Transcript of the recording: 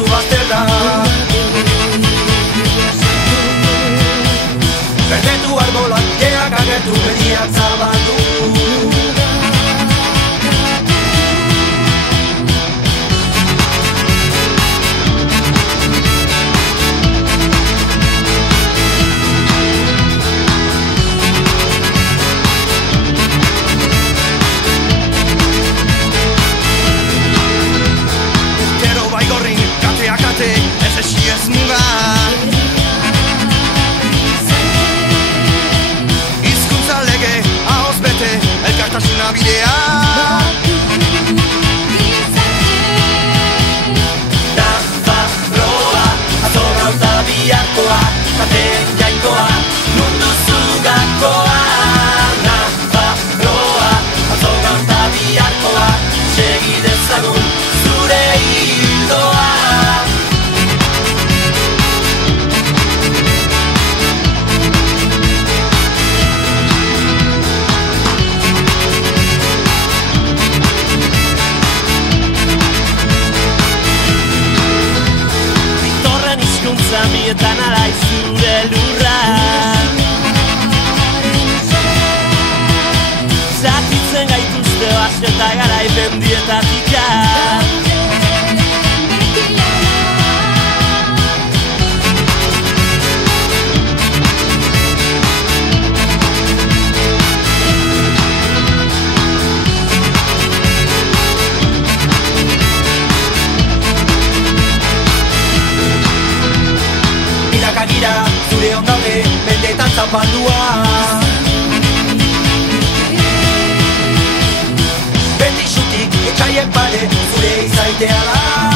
sartu bazterra. Berdetu arbolak, geak agertu, begiak zabaldu. Ez esi ez muga hizkuntza lege, ahoz bete, elkartasuna bidea. Nafarroa, azorrauta biharkoa, katen jainkoa, mundu zugakoa. Nafarroa, azorrauta biharkoa, segi dezagun zure hildoa. Zamietan alai zure lurra Zatitzen gaituzte baso eta garaipen dietatika. Zure ondaude, mendetan zapaldua. Beti xutik, etxaien pare, zure izaitea da.